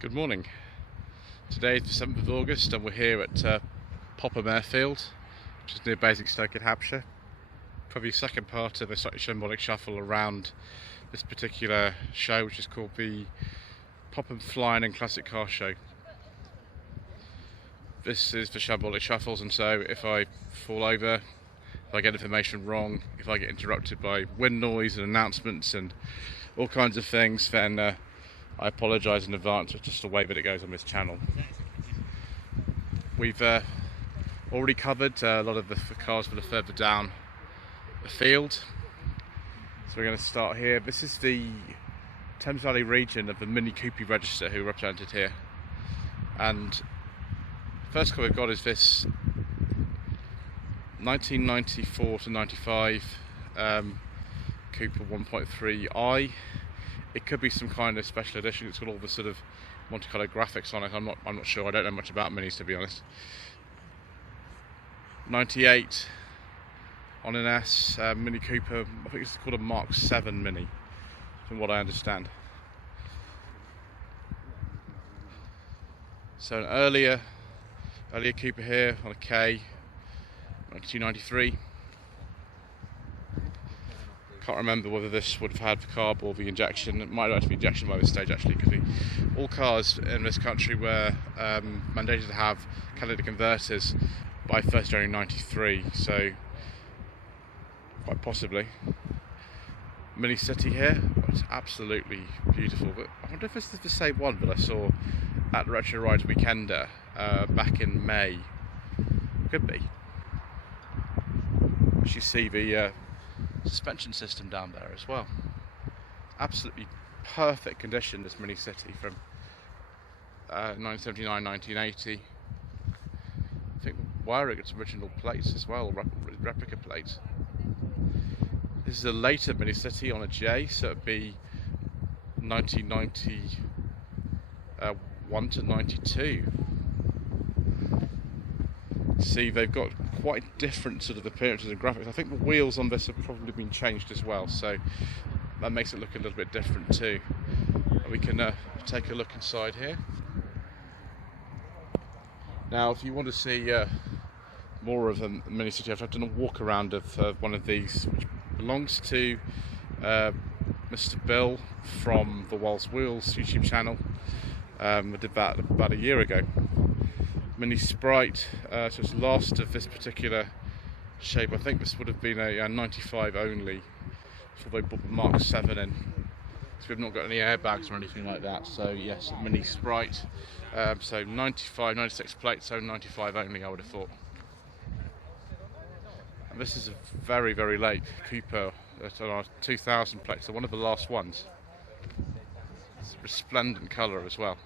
Good morning. Today is the 7th of August and we're here at Popham Airfield, which is near Basingstoke in Hampshire. Probably the second part of a Slightly Shambolic Shuffle around this particular show, which is called the Popham Flying and Classic Car Show. This is for Shambolic Shuffles, and so if I fall over, if I get information wrong, if I get interrupted by wind noise and announcements and all kinds of things, then I apologise in advance. It's just the way that it goes on this channel. We've already covered a lot of the cars that are further down the field. So we're going to start here. This is the Thames Valley region of the Mini Cooper register who are represented here. And the first car we've got is this 1994 to 95 Cooper 1.3i. It could be some kind of special edition. It's got all the sort of Monte Carlo graphics on it. I'm not sure. I don't know much about minis, to be honest. 98 on an S Mini Cooper. I think it's called a Mark 7 Mini, from what I understand. So an earlier Cooper here on a K, 1993. Can't remember whether this would have had the carb or the injection. It might have had to be injection by this stage, actually, because all cars in this country were mandated to have catalytic converters by 1st January 93, so quite possibly. Mini City here, it's absolutely beautiful. But I wonder if this is the same one that I saw at the Retro Rides Weekender back in May. Could be. As you see the suspension system down there as well. Absolutely perfect condition, this Mini City from 1979, 1980. I think wiring its original plates as well, replica plates. This is a later Mini City on a J, so it'd be 1991 to 92. See, they've got quite different sort of appearances and graphics. I think the wheels on this have probably been changed as well, so that makes it look a little bit different too. We can take a look inside here. Now, if you want to see more of a Mini City, I've done a walk around of one of these, which belongs to Mr. Bill from the Walls Wheels YouTube channel. I did that about a year ago. Mini Sprite, so it's last of this particular shape. I think this would have been a 95 only before they put the Mark 7 in. So we've not got any airbags or anything like that. So yes, Mini Sprite. So 95, 96 plate, so 95 only, I would have thought. And this is a very, very late Cooper. It's on our 2000 plate, so one of the last ones. It's a resplendent colour as well.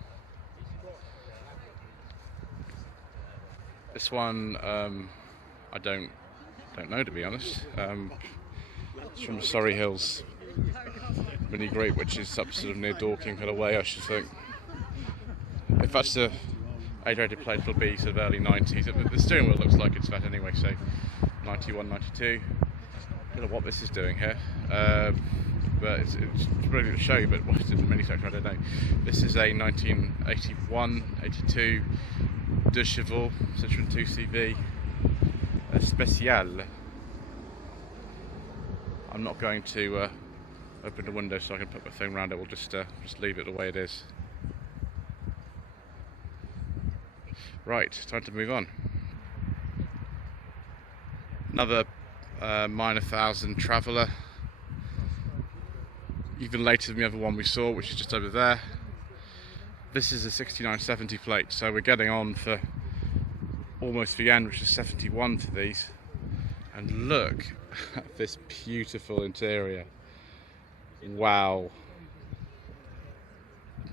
This one, I don't know, to be honest. It's from Surrey Hills Mini Group, which is up sort of near Dorking kind of way, I should think. If that's the age-rated plate, it'll be sort of early 90s. The steering wheel looks like it's that anyway, so 91, 92. I don't know what this is doing here, but it's really to show you, but what it's in the mini section, I don't know. This is a 1981, 82 de Chevaux Citroen 2CV Special. I'm not going to open the window so I can put my thing around it. We'll just leave it the way it is. Right, time to move on. Another minor 1000 Traveller, even later than the other one we saw, which is just over there. This is a 6970 plate, so we're getting on for almost the end, which is 71 for these. And look at this beautiful interior. Wow.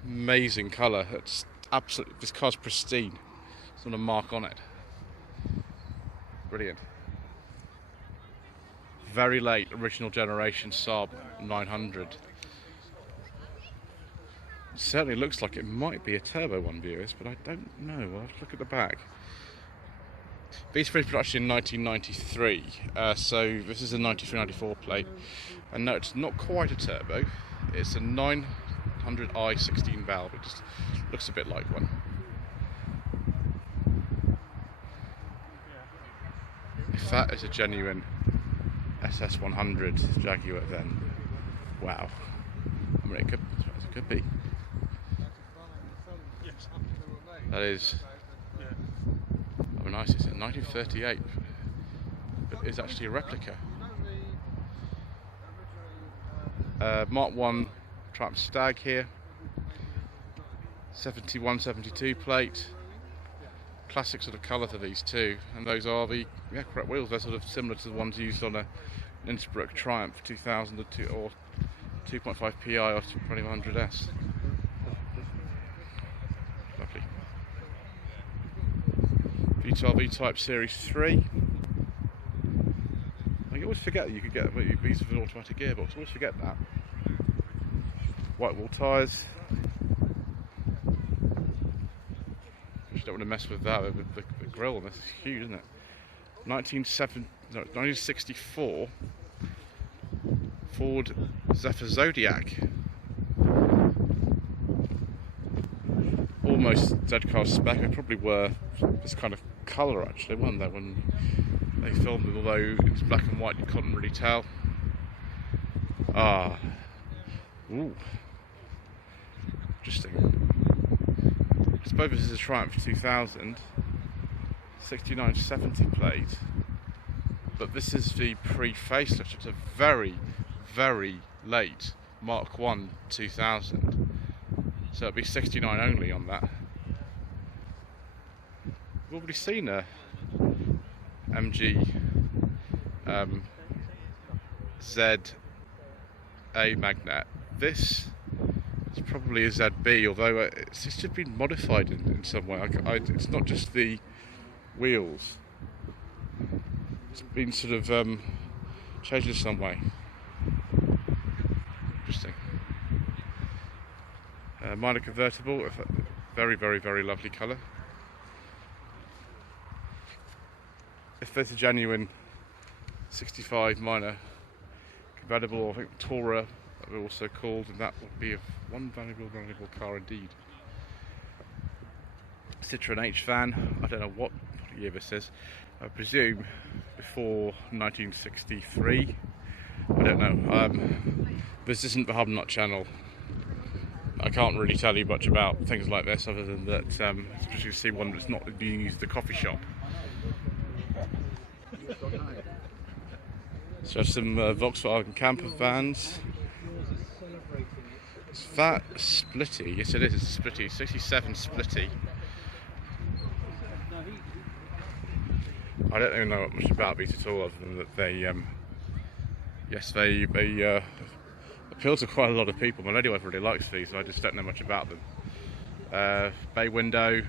Amazing colour. It's absolutely, this car's pristine. There's not a mark on it. Brilliant. Very late, original generation Saab 900. Certainly looks like it might be a turbo one, viewers, but I don't know. I'll have to look at the back. These finished production in 1993, so this is a 93-94 plate. And no, it's not quite a turbo. It's a 100i 16 valve. It just looks a bit like one. If that is a genuine SS100 Jaguar, then wow. I mean, it could be. That is. Oh, nice. It's a 1938, but it's actually a replica. Mark 1 Triumph Stag here. 71-72 plate. Classic sort of colour for these two, and those are the correct wheels. They're sort of similar to the ones used on an Innsbruck Triumph 2000 or 2.5 Pi or 2100S. Lovely. V12 E-Type Series 3. I always forget that you could get these with an automatic gearbox. I always forget that. White wall tyres. You don't want to mess with that. The grille on this is huge, isn't it? 1964 Ford Zephyr Zodiac. Almost Z-Car spec. They probably were this kind of colour actually, weren't they, when they filmed it, although it's black and white you couldn't really tell. Ah. Ooh. Interesting. I suppose this is a Triumph 2000 6970 plate, but this is the pre-facelift. It's a very, very late Mark 1 2000, so it'll be 69 only on that. We've already seen a MG ZA Magnet. This is probably a ZB, although it's just been modified in some way. It's not just the wheels, it's been sort of changed in some way. Interesting. Minor convertible, very, very, very lovely colour. If there's a genuine 65 minor convertible, or I think Tourer, they're also called, and that would be one valuable car indeed. Citroen H fan. I don't know what year this is. I presume before 1963. I don't know. This isn't the Hub Nut channel. I can't really tell you much about things like this, other than that especially to see one that's not being used at the coffee shop. So some Volkswagen camper vans. Is that Splitty? Yes, it is. It's a Splitty. 67 Splitty. I don't even know much about these at all, other than that they, they appeal to quite a lot of people. My lady wife really likes these, so I just don't know much about them. Bay window.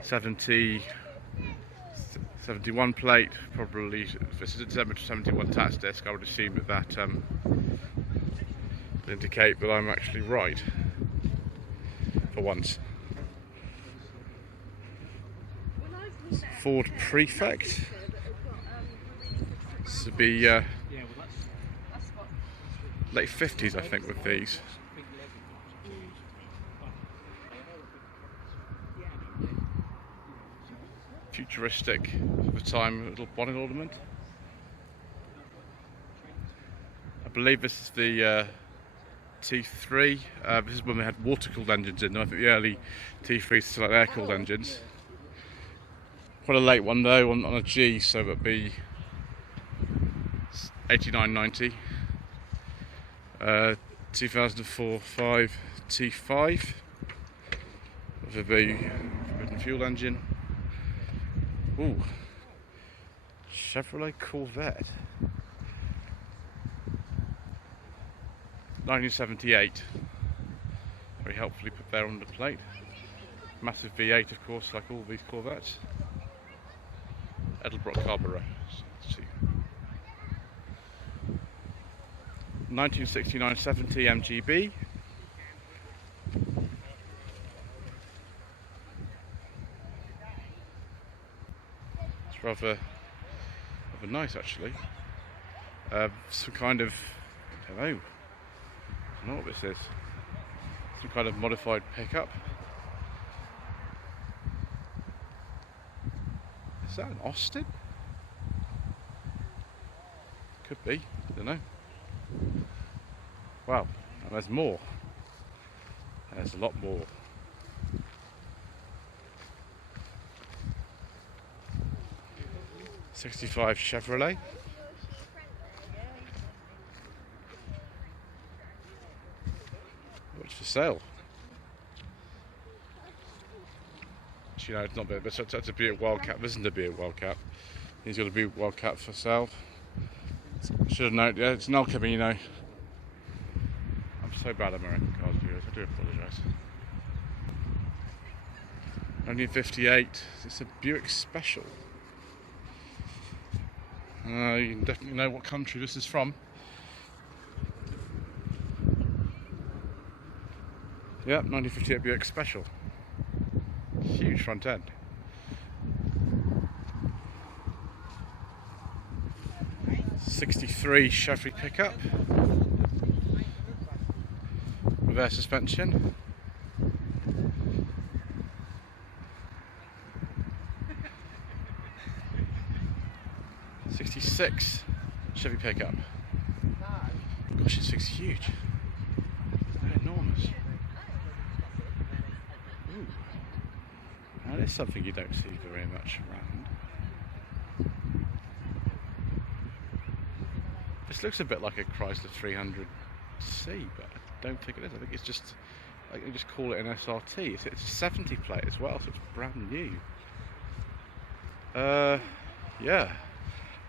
71 plate, probably. If this is a December 71 tax disc, I would assume that would indicate that I'm actually right for once. Ford Prefect. This would be late 50s, I think, with these. Futuristic at the time, little bonnet ornament. I believe this is the T3. This is when they had water-cooled engines in. I think the early T3s still had air-cooled engines. Quite a late one though, on a G, so that'd be 89-90. 2004-5 T5 with a forbidden fuel engine. Ooh, Chevrolet Corvette. 1978. Very helpfully put there on the plate. Massive V8, of course, like all these Corvettes. Edelbrock carburetor. Let's see. 1969-70 MGB. It's rather nice, actually. Some kind of, I don't know, don't know what this is. Some kind of modified pickup. Is that an Austin? Could be, I don't know. Wow, and there's more. There's a lot more. '65 Chevrolet. What's for sale? Actually, no, it's not bad, but that's a Buick Wildcat. This isn't a Buick Wildcat. He's got a Buick Wildcat for sale. Should have known. Yeah, it's not coming, you know. I'm so bad at American cars, viewers. I do apologise. 1958. It's a Buick Special. You can definitely know what country this is from. Yep, 1958 Buick Special. Huge front end. '63 Chevy pickup with air suspension. '66 Chevy pickup. Gosh, this thing's huge. They're enormous. Ooh. Now, there's something you don't see very much around. This looks a bit like a Chrysler 300C, but I don't think it is. I think it's just, I can just call it an SRT. It's a 70 plate as well, so it's brand new. Yeah.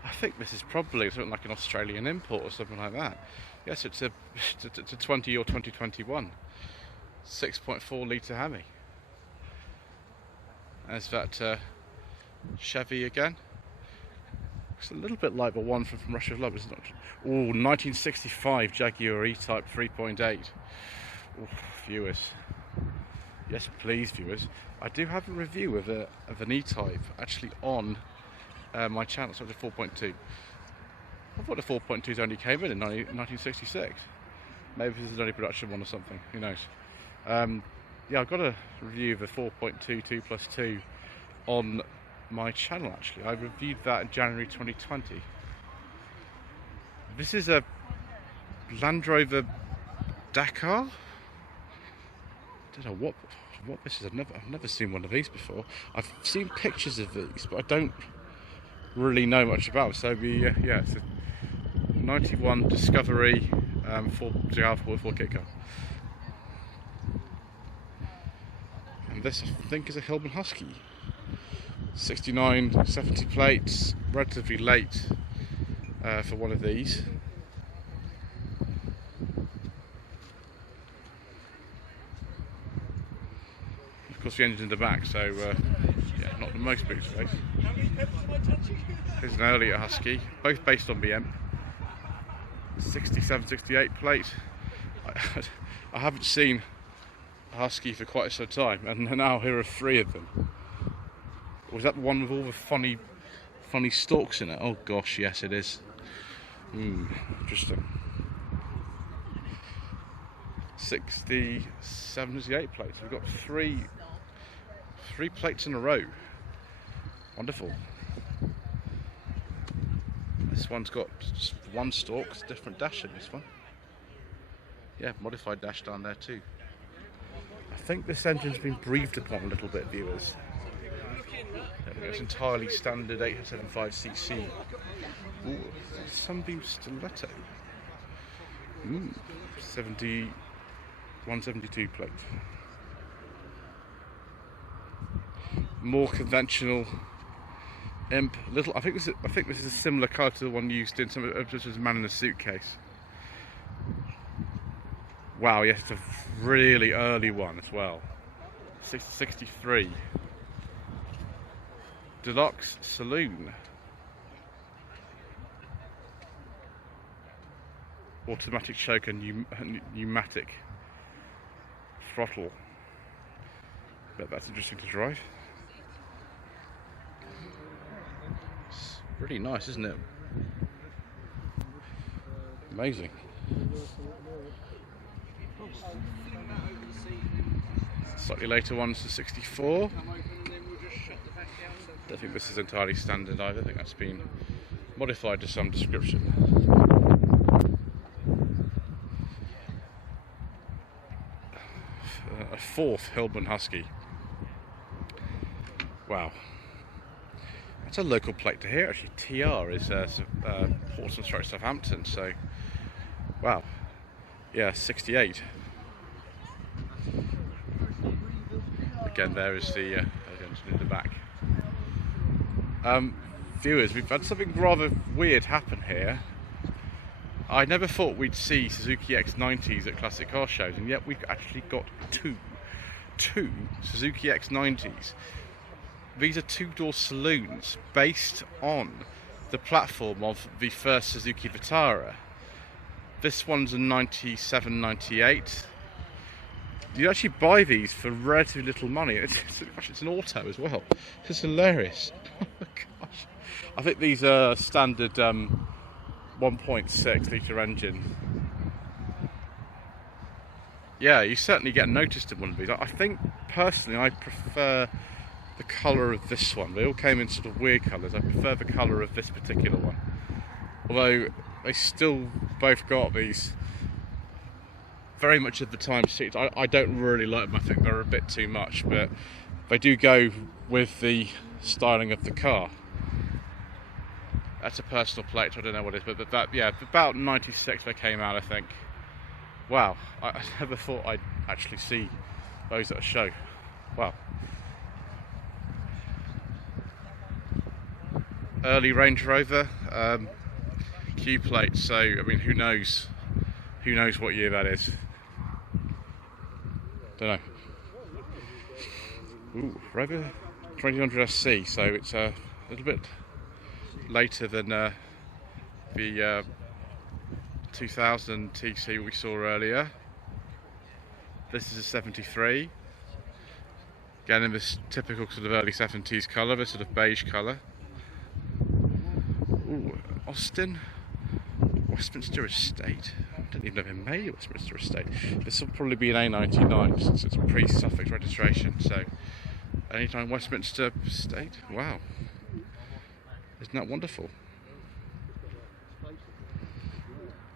I think this is probably something like an Australian import or something like that. Yes, it's a 20 or 2021 6.4 litre Hemi. There's that Chevy again. It's a little bit like the one from Rush of Love, isn't it? Oh, 1965 Jaguar E-Type 3.8. Oh, viewers. Yes, please, viewers. I do have a review of an E-Type actually on my channel. So it's a 4.2. I thought the 4.2s only came in 1966. Maybe this is an early production one or something. Who knows? Yeah, I've got a review of the 4.2 2+2 on my channel actually. I reviewed that in January 2020. This is a Land Rover Dakar. I don't know what this is. I've never seen one of these before. I've seen pictures of these, but I don't really know much about them. So yeah, it's a 91 Discovery 4 kit car. And this I think is a Hillman Husky. 69, 70 plates, relatively late for one of these. Of course the engine's in the back, so yeah, not the most big space. Here's an earlier Husky, both based on the Imp. 67, 68 plate. I haven't seen a Husky for quite some time, and now here are 3 of them. Was that the one with all the funny stalks in it? Oh gosh, yes it is. Interesting. 67, 68 plates. We've got three plates in a row. Wonderful. This one's got just one stalk, it's a different dash in this one. Yeah, modified dash down there too. I think this engine's been breathed upon a little bit, viewers. It's entirely standard 875cc. Ooh, Sunbeam Stiletto. 172 plate. More conventional Imp. I think this is a similar colour to the one used in some of just as Man in a Suitcase. Wow, yes, it's a really early one as well. 63. Deluxe Saloon. Automatic choke and pneumatic throttle. Bet that's interesting to drive. It's really nice, isn't it? Slightly later one's the 64. Don't think this is entirely standard either. I think that's been modified to some description. A fourth Hillman Husky. Wow. That's a local plate to here actually. TR is Portsmouth / Southampton, so wow. Yeah, 68. Again, there is the engine in the back. Viewers, we've had something rather weird happen here. I never thought we'd see Suzuki X90s at classic car shows, and yet we've actually got two Suzuki X90s. These are two-door saloons based on the platform of the first Suzuki Vitara. This one's a 97-98. You actually buy these for relatively little money. It's an auto as well. It's hilarious. Oh my gosh. I think these are standard 1.6 litre engine. Yeah, you certainly get noticed in one of these. I think personally I prefer the colour of this one. They all came in sort of weird colours. I prefer the colour of this particular one. Although they still both got these very much of the time seats. I don't really like them. I think they're a bit too much, but they do go with the styling of the car. That's a personal plate, I don't know what it is, but that, yeah, about 96 they came out, I think. Wow, I never thought I'd actually see those at a show. Wow. Early Range Rover, Q plate, so I mean who knows what year that is. Don't know. Ooh, Rover 2000 SC, so it's a little bit later than the 2000 TC we saw earlier. This is a 73. Again in this typical sort of early 70s colour, this sort of beige colour. Ooh, Austin, Westminster Estate. I didn't even know they made a Westminster Estate. This will probably be an A99 since it's a pre-suffix registration. So, anytime Westminster Estate. Wow, isn't that wonderful?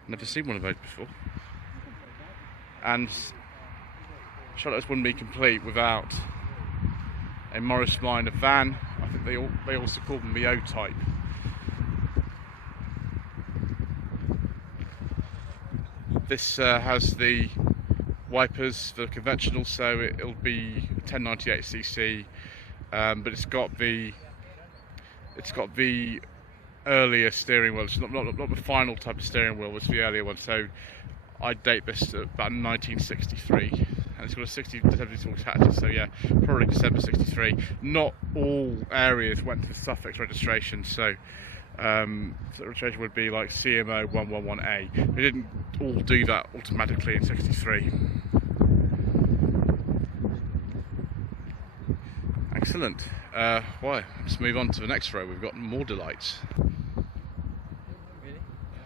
Never seen one of those before. And Charlotte's wouldn't be complete without a Morris Minor van. I think they also call them the O-type. This has the wipers, the conventional, so it'll be 1098cc, but it's got the earlier steering wheel. It's not the final type of steering wheel. It's the earlier one. So I date this to about 1963, and it's got a 60 December 64 chassis. So yeah, probably December 63. Not all areas went to the suffix registration, so. The registration would be like CMO 111A. They didn't all do that automatically in 63. Excellent. Right, let's move on to the next row. We've got more delights.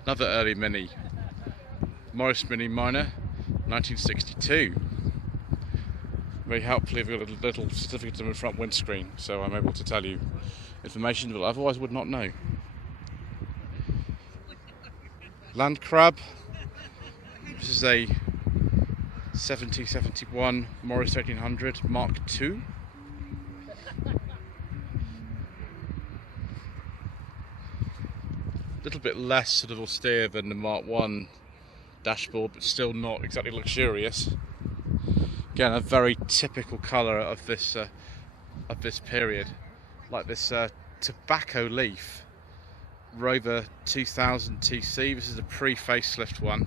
Another early Mini. Morris Mini Minor, 1962. Very helpfully, we've got a little certificate on the front windscreen, so I'm able to tell you information that I otherwise would not know. Land Crab. This is a 70-71 Morris 1800 Mark II. A little bit less sort of austere than the Mark I dashboard, but still not exactly luxurious. Again, a very typical colour of this period, like this tobacco leaf. Rover 2000 TC. This is a pre-facelift one.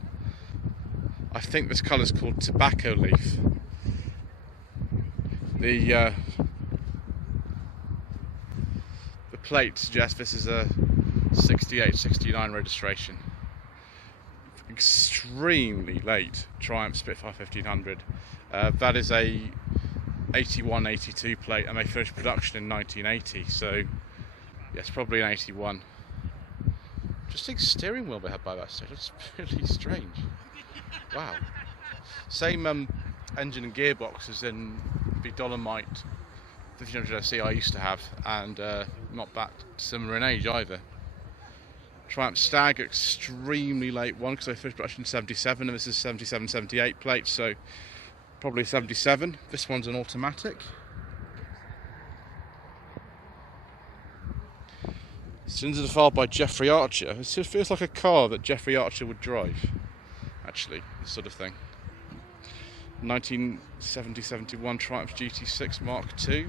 I think this colour is called tobacco leaf. The plate suggests this is a 68-69 registration. Extremely late Triumph Spitfire 1500. That is a 81-82 plate, and they finished production in 1980. So yes, probably an 81. Interesting steering wheel they had by that stage. That's really strange. Wow. Same engine and gearbox as in the Dolomite 1500 SE I used to have, and not that similar in age either. Triumph Stag, extremely late one, because I finished production in 77 and this is 77, 78 plate, so probably 77. This one's an automatic. Sins of the File by Jeffrey Archer. It feels like a car that Jeffrey Archer would drive, actually, this sort of thing. 1970-71 Triumph GT6 Mark II.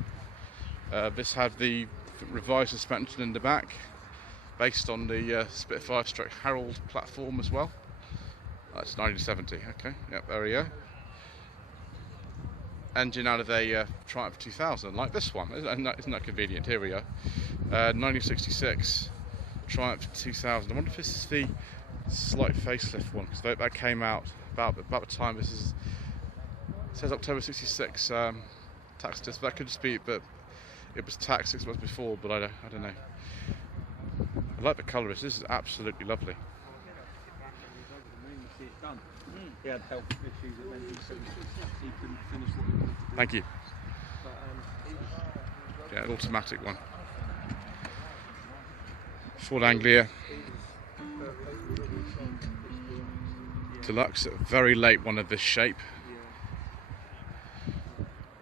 This had the revised suspension in the back, based on the Spitfire / Harold platform as well. That's 1970. Okay, yep, there we go. Engine out of a Triumph 2000, like this one. Isn't that convenient? Here we go. 1966 Triumph 2000. I wonder if this is the slight facelift one, because that came out about the time this is. It says October 66 tax disc. That could just be, but it was taxed 6 months before. But I don't know. I like the colour. This is absolutely lovely. He had health issues that meant he couldn't finish what he wanted to do. Thank you. Yeah, an automatic one. Ford Anglia Deluxe, a very late one of this shape.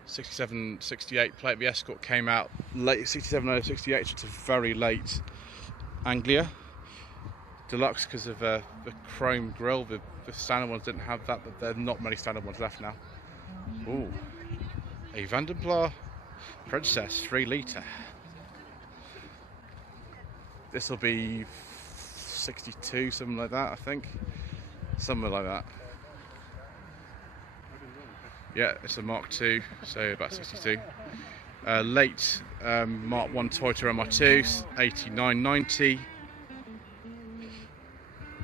67, 68 plate. The Escort came out late 67 or 68, so it's a very late Anglia Deluxe because of the chrome grille. The standard ones didn't have that, but there are not many standard ones left now. Ooh, a Vandenpla Princess 3 litre. This will be 62, something like that, I think. Something like that. Yeah, it's a Mark II, so about 62. Late Mark 1 Toyota MR2, 89, 90.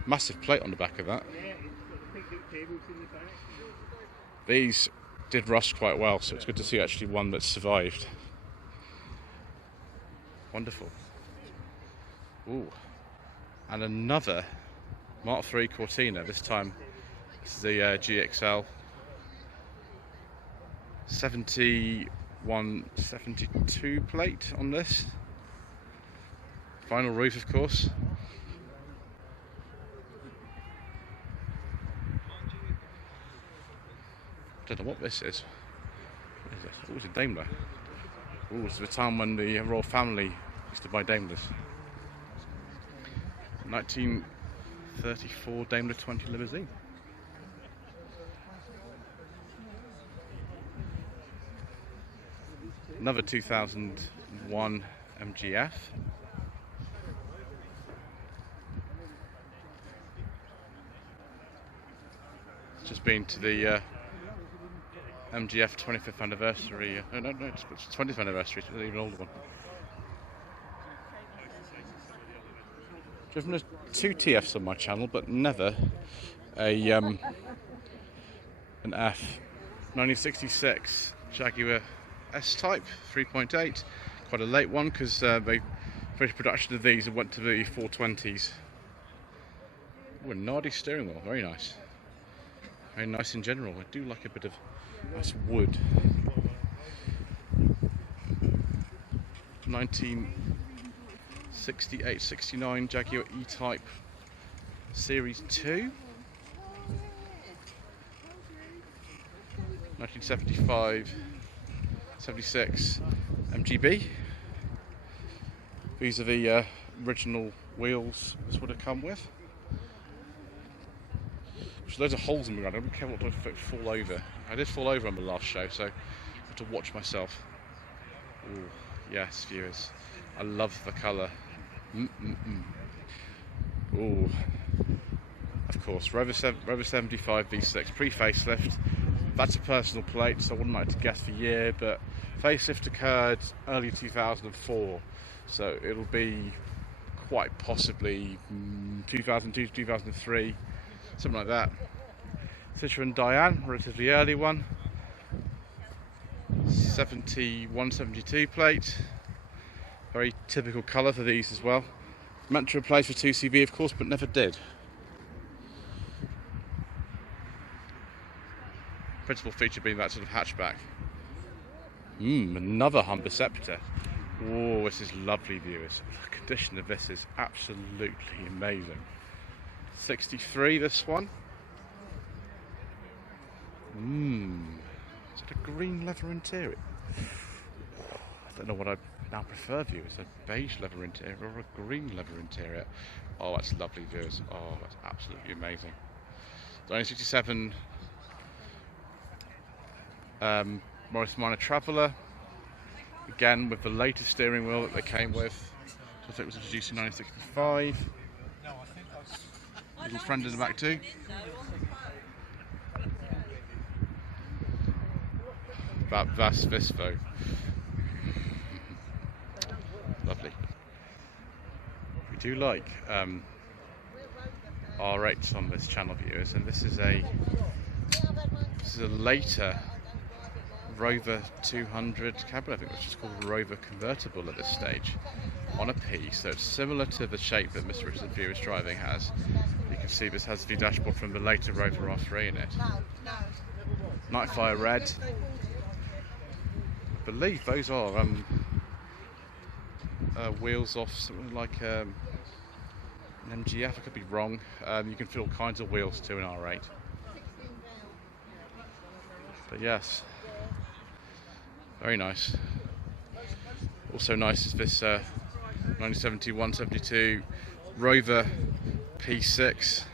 Massive plate on the back of that. These did rust quite well, so it's good to see actually one that survived. Wonderful. Ooh, and another Mark III Cortina. This time it's the GXL 71, 72 plate on this. Vinyl roof, of course. Don't know what this is. What is this? Oh, it's a Daimler. Oh, it's the time when the royal family used to buy Daimlers. 1934 Daimler 20 limousine. Another 2001 MGF. It's just been to the MGF 25th anniversary. No, it's 20th anniversary. It's an even older one. Driven 2 TFs on my channel, but never a an F. 1966 Jaguar S-Type 3.8. Quite a late one because they finished production of these and went to the 420s. Oh, a Nardi steering wheel, very nice. Very nice in general. I do like a bit of nice wood. 1968, 69 Jaguar E-Type Series 2. 1975, 76 MGB. These are the original wheels this would have come with. There's loads of holes in the ground. I don't care what I fall over. I did fall over on the last show, so I have to watch myself. Ooh, yes, viewers. I love the colour. Ooh. Of course, Rover 75 V6 pre-facelift. That's a personal plate, so I wouldn't like to guess the year, but facelift occurred early 2004, so it'll be quite possibly 2002 to 2003, something like that. Citroen Diane, relatively early one. 71, 72 plate. Very typical colour for these as well. Meant to replace the 2CV, of course, but never did. principal feature being that sort of hatchback. Another Humber Scepter. Oh, this is lovely, viewers. The condition of this is absolutely amazing. 63, this one. Is it a green leather interior? I don't know what I now prefer, viewers, a beige leather interior or a green leather interior. Oh, that's lovely, viewers. Oh, that's absolutely amazing. So 1967 Morris Minor Traveller, again with the latest steering wheel that they came with. So I think it was introduced in 1965. Little friend in the back too. That's this though. Lovely. We do like R8s on this channel, viewers, and this is a later Rover 200 cabin, I think, which is called a Rover convertible at this stage, on a P. So it's similar to the shape that Mr. Richard View is driving has. You can see this has the dashboard from the later Rover R3 in it. Nightfire red. I believe those are wheels off something like an MGF. I could be wrong. You can fit all kinds of wheels to an R8. But yes, very nice. Also nice is this 1971-72 Rover P6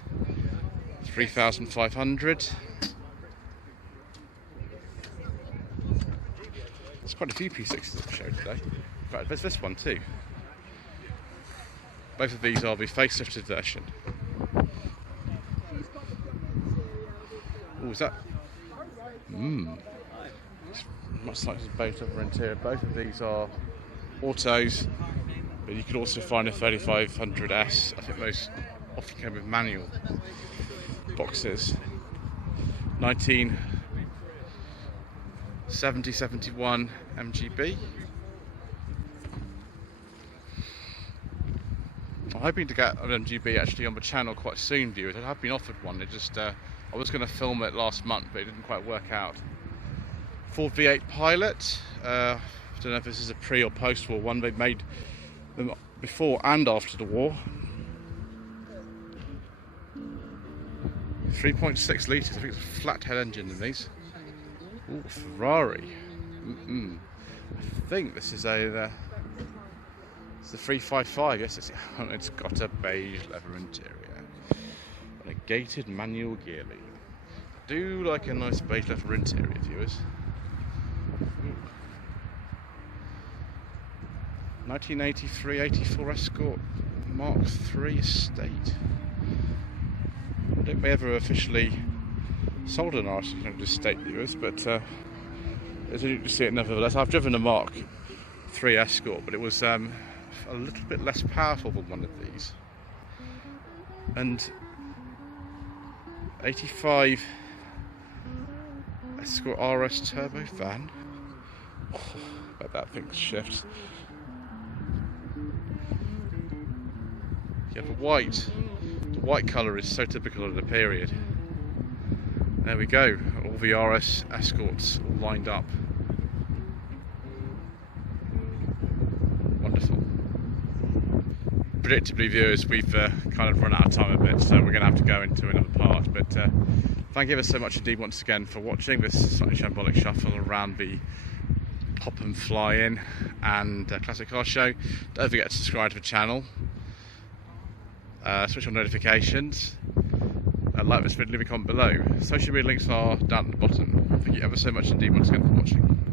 3500. There's quite a few P6s I've showed today. Right, there's this one too. Both of these are the facelifted version. Oh, is that? It's much like the boat over interior. Both of these are autos, but you could also find a 3500S. I think those often came with manual boxes. 1970-71 MGB. I'm hoping to get an MGB actually on the channel quite soon, viewers. I have been offered one. It just I was going to film it last month, but it didn't quite work out. Ford V8 Pilot. I don't know if this is a pre or post-war one. They made them before and after the war. 3.6 litres. I think it's a flat head engine in these. Ooh, Ferrari. I think this is a. It's the 355. Yes, it's got a beige leather interior and a gated manual gear lead. I do like a nice beige leather interior, viewers. 1983-84 Escort Mark III Estate. I don't think they ever officially sold an R600 Estate, viewers, but as you can see it nevertheless. I've driven a Mark III Escort, but it was a little bit less powerful than one of these. And 85 Escort RS Turbo van. Oh, I bet that thing shifts. Yeah, the white colour is so typical of the period. There we go, all the RS Escorts all lined up. Wonderful. Predictably, viewers, we've kind of run out of time a bit, so we're going to have to go into another part. But thank you ever so much indeed once again for watching this Slightly Shambolic Shuffle around the Popham Fly-In and Classic Car Show. Don't forget to subscribe to the channel, switch on notifications, like this video, leave a comment below. Social media links are down at the bottom. Thank you ever so much indeed once again for watching.